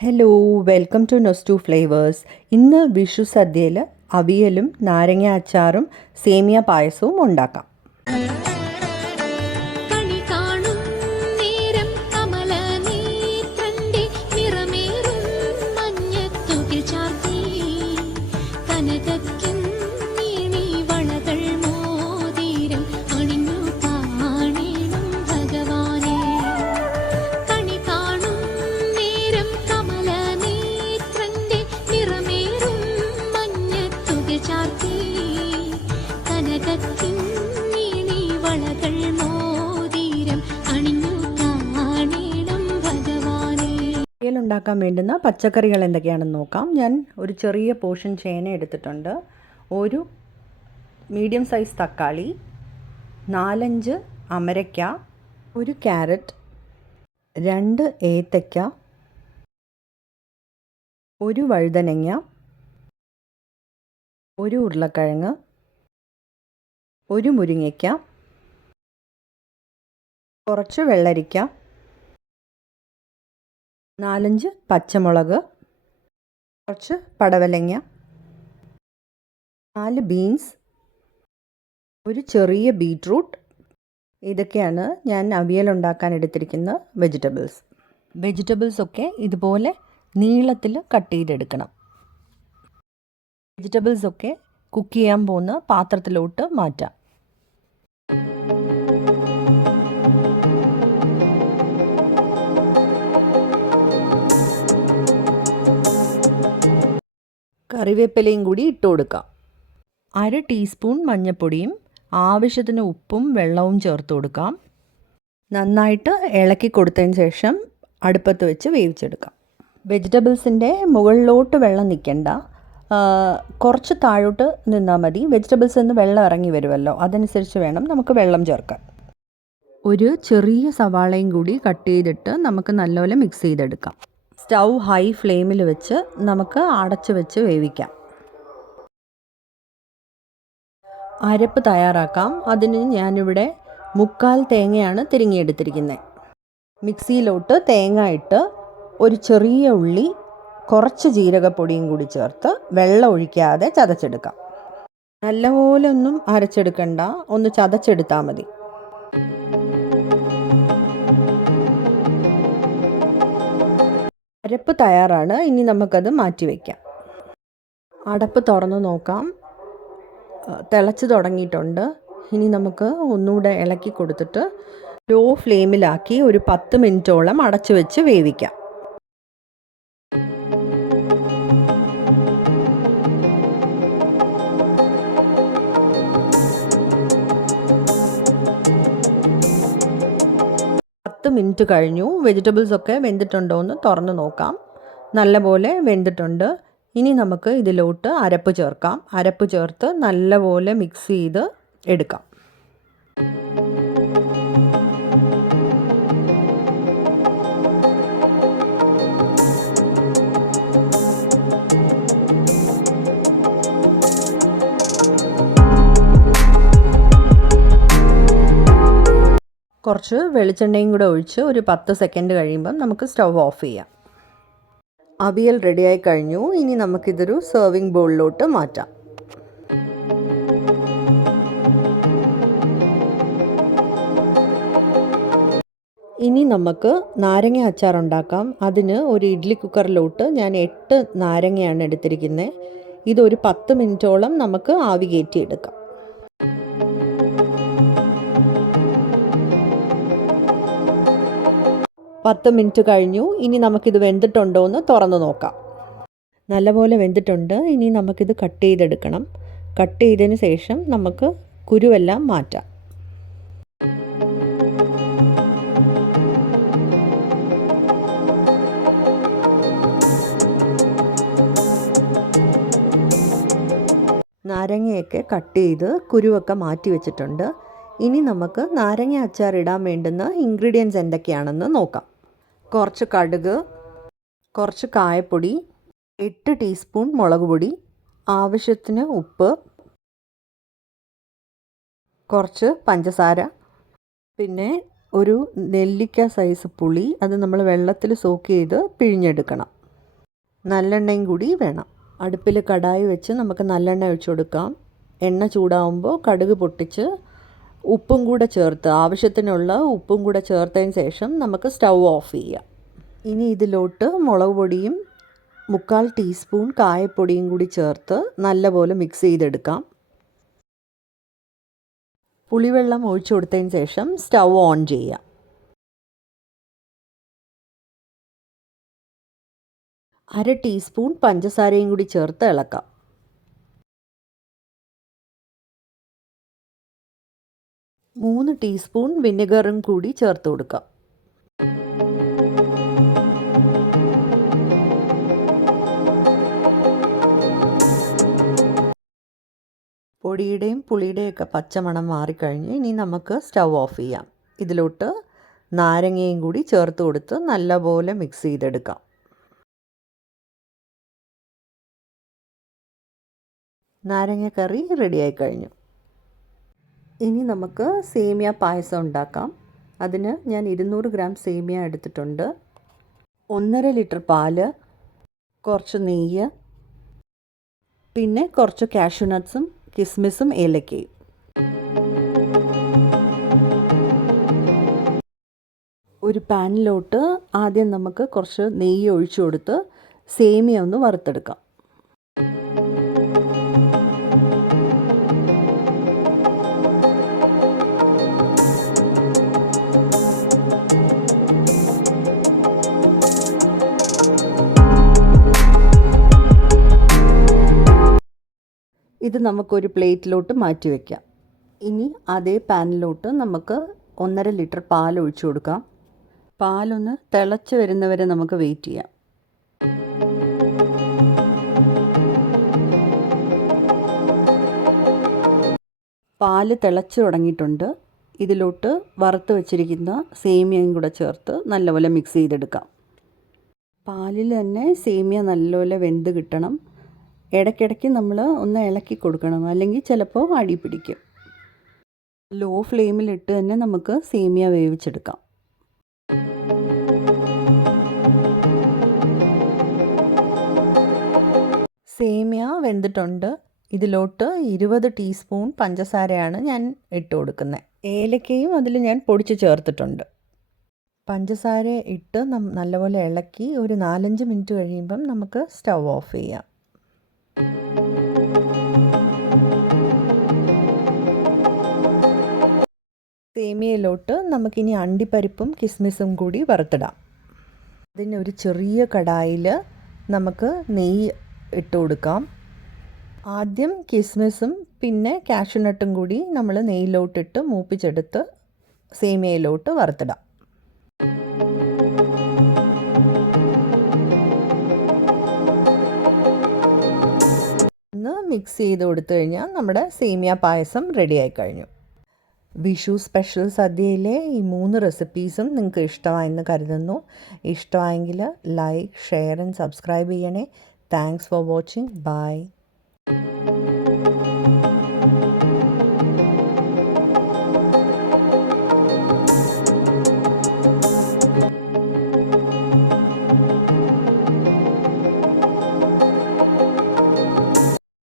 Hello, welcome to നൊസ്റ്റു flavours. ഇന്ന് വിഷു സദ്യയിൽ അവിയലും നാരങ്ങ അച്ചാറും സേമിയ പായസവും ഉണ്ടാക്കാം. ഉണ്ടാക്കാൻ വേണ്ടുന്ന പച്ചക്കറികൾ എന്തൊക്കെയാണെന്ന് നോക്കാം. ഞാൻ ഒരു ചെറിയ പോർഷൻ ചേന എടുത്തിട്ടുണ്ട്, ഒരു മീഡിയം സൈസ് തക്കാളി, 4-5 അമരയ്ക്ക, ഒരു ക്യാരറ്റ്, 2 ഏത്തയ്ക്ക, ഒരു വഴുതനങ്ങ, ഒരു ഉരുളക്കിഴങ്ങ്, ഒരു മുരിങ്ങയ്ക്ക, കുറച്ച് വെള്ളരിക്ക, 4-5 പച്ചമുളക്, കുറച്ച് പടവലങ്ങ, 4 ബീൻസ്, ഒരു ചെറിയ ബീറ്റ്റൂട്ട്. ഇതൊക്കെയാണ് ഞാൻ അവിയൽ ഉണ്ടാക്കാൻ എടുത്തിരിക്കുന്ന വെജിറ്റബിൾസൊക്കെ ഇതുപോലെ നീളത്തിൽ കട്ട് ചെയ്തെടുക്കണം. വെജിറ്റബിൾസൊക്കെ കുക്ക് ചെയ്യാൻ പോകുന്ന പാത്രത്തിലോട്ട് മാറ്റാം. കറിവേപ്പിലയും കൂടി ഇട്ട് കൊടുക്കാം. 1/2 ടീസ്പൂൺ മഞ്ഞൾപ്പൊടിയും ആവശ്യത്തിന് ഉപ്പും വെള്ളവും ചേർത്ത് കൊടുക്കാം. നന്നായിട്ട് ഇളക്കി കൊടുത്തതിന് ശേഷം അടുപ്പത്ത് വെച്ച് വേവിച്ചെടുക്കാം. വെജിറ്റബിൾസിൻ്റെ മുകളിലോട്ട് വെള്ളം നിൽക്കണ്ട, കുറച്ച് താഴോട്ട് നിന്നാൽ മതി. വെജിറ്റബിൾസിൽ നിന്ന് വെള്ളം ഇറങ്ങി വരുമല്ലോ, അതനുസരിച്ച് വേണം നമുക്ക് വെള്ളം ചേർക്കാൻ. ഒരു ചെറിയ സവാളയും കൂടി കട്ട് ചെയ്തിട്ട് നമുക്ക് നല്ലപോലെ മിക്സ് ചെയ്തെടുക്കാം. സ്റ്റൗ ഹൈ ഫ്ലെയിമിൽ വെച്ച് നമുക്ക് അടച്ച് വെച്ച് വേവിക്കാം. അരപ്പ് തയ്യാറാക്കാം. അതിന് ഞാനിവിടെ 3/4 തേങ്ങയാണ് തിരിങ്ങിയെടുത്തിരിക്കുന്നത്. മിക്സിയിലോട്ട് തേങ്ങ ഇട്ട് ഒരു ചെറിയ ഉള്ളി, കുറച്ച് ജീരകപ്പൊടിയും കൂടി ചേർത്ത് വെള്ളം ഒഴിക്കാതെ ചതച്ചെടുക്കാം. നല്ലപോലെ ഒന്നും അരച്ചെടുക്കണ്ട, ഒന്ന് ചതച്ചെടുത്താൽ മതി. അരപ്പ് തയ്യാറാണ്. ഇനി നമുക്കത് മാറ്റി വയ്ക്കാം. അടപ്പ് തുറന്ന് നോക്കാം. തിളച്ച് തുടങ്ങിയിട്ടുണ്ട്. ഇനി നമുക്ക് ഒന്നുകൂടെ ഇളക്കി കൊടുത്തിട്ട് ലോ ഫ്ലെയിമിലാക്കി ഒരു 10 മിനിറ്റോളം അടച്ചു വെച്ച് വേവിക്കാം. മിനിറ്റ് കഴിഞ്ഞു. വെജിറ്റബിൾസൊക്കെ വെന്തിട്ടുണ്ടോ എന്ന് തുറന്ന് നോക്കാം. നല്ലപോലെ വെന്തിട്ടുണ്ട്. ഇനി നമുക്ക് ഇതിലോട്ട് അരപ്പ് ചേർക്കാം. അരപ്പ് ചേർത്ത് നല്ലപോലെ മിക്സ് ചെയ്ത് എടുക്കാം. കുറച്ച് വെളിച്ചെണ്ണയും കൂടെ ഒഴിച്ച് ഒരു 10 സെക്കൻഡ് കഴിയുമ്പം നമുക്ക് സ്റ്റൗ ഓഫ് ചെയ്യാം. അവിയൽ റെഡിയായി കഴിഞ്ഞു. ഇനി നമുക്കിതൊരു സെർവിങ് ബൗളിലോട്ട് മാറ്റാം. ഇനി നമുക്ക് നാരങ്ങ അച്ചാർ ഉണ്ടാക്കാം. അതിന് ഒരു ഇഡ്ഡലി കുക്കറിലോട്ട് ഞാൻ 8 നാരങ്ങയാണ് എടുത്തിരിക്കുന്നത്. ഇതൊരു 10 മിനിറ്റോളം നമുക്ക് ആവി കയറ്റിയെടുക്കാം. പത്ത് മിനിറ്റ് കഴിഞ്ഞു. ഇനി നമുക്കിത് വെന്തിട്ടുണ്ടോ എന്ന് തുറന്ന് നോക്കാം. നല്ലപോലെ വെന്തിട്ടുണ്ട്. ഇനി നമുക്കിത് കട്ട് ചെയ്തെടുക്കണം. കട്ട് ചെയ്തതിന് ശേഷം നമുക്ക് കുരുവെല്ലാം മാറ്റാം. നാരങ്ങയൊക്കെ കട്ട് ചെയ്ത് കുരുവൊക്കെ മാറ്റി വെച്ചിട്ടുണ്ട്. ഇനി നമുക്ക് നാരങ്ങ അച്ചാർ ഇടാൻ വേണ്ടുന്ന ഇൻഗ്രീഡിയൻസ് എന്തൊക്കെയാണെന്ന് നോക്കാം. കുറച്ച് കടുക്, കുറച്ച് കായപ്പൊടി, 8 ടീസ്പൂൺ മുളക് പൊടി, ആവശ്യത്തിന് ഉപ്പ്, കുറച്ച് പഞ്ചസാര, പിന്നെ ഒരു നെല്ലിക്ക സൈസ് പുളി. അത് നമ്മൾ വെള്ളത്തിൽ സോക്ക് ചെയ്ത് പിഴിഞ്ഞെടുക്കണം. നല്ലെണ്ണയും കൂടി വേണം. അടുപ്പിൽ കടായി വെച്ച് നമുക്ക് നല്ലെണ്ണ ഒഴിച്ചു കൊടുക്കാം. എണ്ണ ചൂടാവുമ്പോൾ കടുക് പൊട്ടിച്ച് ഉപ്പും കൂടെ ചേർത്ത് ആവശ്യത്തിനുള്ള ഉപ്പും കൂടെ ചേർത്തതിന് ശേഷം നമുക്ക് സ്റ്റൗ ഓഫ് ചെയ്യാം. ഇനി ഇതിലോട്ട് മുളക് പൊടിയും 3/4 ടീസ്പൂൺ കായപ്പൊടിയും കൂടി ചേർത്ത് നല്ലപോലെ മിക്സ് ചെയ്തെടുക്കാം. പുളിവെള്ളം ഒഴിച്ചു കൊടുത്തതിന് ശേഷം സ്റ്റൗ ഓൺ ചെയ്യാം. അര ടീസ്പൂൺ പഞ്ചസാരയും കൂടി ചേർത്ത് ഇളക്കാം. മൂന്ന് ടീസ്പൂൺ വിനെഗറും കൂടി ചേർത്ത് കൊടുക്കാം. പൊടിയുടെയും പുളിയുടെയൊക്കെ പച്ചമണം മാറിക്കഴിഞ്ഞ് ഇനി നമുക്ക് സ്റ്റൗ ഓഫ് ചെയ്യാം. ഇതിലോട്ട് നാരങ്ങയും കൂടി ചേർത്ത് കൊടുത്ത് നല്ലപോലെ മിക്സ് ചെയ്തെടുക്കാം. നാരങ്ങ കറി റെഡിയായി കഴിഞ്ഞു. ഇനി നമുക്ക് സേമിയ പായസം ഉണ്ടാക്കാം. അതിന് ഞാൻ 200 ഗ്രാം സേമിയ എടുത്തിട്ടുണ്ട്. 1.5 ലിറ്റർ പാല്, കുറച്ച് നെയ്യ്, പിന്നെ കുറച്ച് കാഷ്യൂ നട്ട്സും കിസ്മിസും ഏലക്കയും. ഒരു പാനിലോട്ട് ആദ്യം നമുക്ക് കുറച്ച് നെയ്യ് ഒഴിച്ചു കൊടുത്ത് സേമിയ ഒന്ന് വറുത്തെടുക്കാം. ഇത് നമുക്കൊരു പ്ലേറ്റിലോട്ട് മാറ്റി വയ്ക്കാം. ഇനി അതേ പാനിലോട്ട് നമുക്ക് 1.5 ലിറ്റർ പാൽ ഒഴിച്ചു കൊടുക്കാം. പാലൊന്ന് തിളച്ച് വരുന്നവരെ നമുക്ക് വെയിറ്റ് ചെയ്യാം. പാല് തിളച്ച് തുടങ്ങിയിട്ടുണ്ട്. ഇതിലോട്ട് വറുത്ത് വെച്ചിരിക്കുന്ന സേമിയയും കൂടെ ചേർത്ത് നല്ലപോലെ മിക്സ് ചെയ്തെടുക്കാം. പാലിൽ തന്നെ സേമിയ നല്ലപോലെ വെന്ത് കിട്ടണം. ഇടയ്ക്കിടയ്ക്ക് നമ്മൾ ഒന്ന് ഇളക്കി കൊടുക്കണം, അല്ലെങ്കിൽ ചിലപ്പോൾ അടി പിടിക്കും. ലോ ഫ്ലെയിമിലിട്ട് തന്നെ നമുക്ക് സേമിയ വേവിച്ചെടുക്കാം. സേമിയ വെന്തിട്ടുണ്ട്. ഇതിലോട്ട് 20 ടീസ്പൂൺ പഞ്ചസാരയാണ് ഞാൻ ഇട്ട് കൊടുക്കുന്നത്. ഏലക്കയും അതിൽ ഞാൻ പൊടിച്ച് ചേർത്തിട്ടുണ്ട്. പഞ്ചസാര ഇട്ട് നല്ലപോലെ ഇളക്കി ഒരു 4-5 മിനിറ്റ് കഴിയുമ്പം നമുക്ക് സ്റ്റൗ ഓഫ് ചെയ്യാം. സേമിയയിലോട്ട് നമുക്കിനി അണ്ടിപ്പരിപ്പും കിസ്മിസും കൂടി വറുത്തിടാം. അതിനൊരു ചെറിയ കടായിൽ നമുക്ക് നെയ്യ് ഇട്ട് കൊടുക്കാം. ആദ്യം കിസ്മിസും പിന്നെ കാഷ്യൂ നട്ടും കൂടി നമ്മൾ നെയ്യിലോട്ടിട്ട് മൂപ്പിച്ചെടുത്ത് സേമിയയിലോട്ട് വറുത്തിടാം. ഒന്ന് മിക്സ് ചെയ്ത് കൊടുത്തു കഴിഞ്ഞാൽ നമ്മുടെ സേമിയ പായസം റെഡിയായി കഴിഞ്ഞു. വിഷു സ്പെഷ്യൽ സദ്യയിലെ ഈ 3 റെസിപ്പീസും നിങ്ങൾക്ക് ഇഷ്ടമായെന്ന് കരുതുന്നു. ഇഷ്ടമായെങ്കിൽ ലൈക്ക്, ഷെയർ ആൻഡ് സബ്സ്ക്രൈബ് ചെയ്യണേ. Thanks for watching. ബൈ.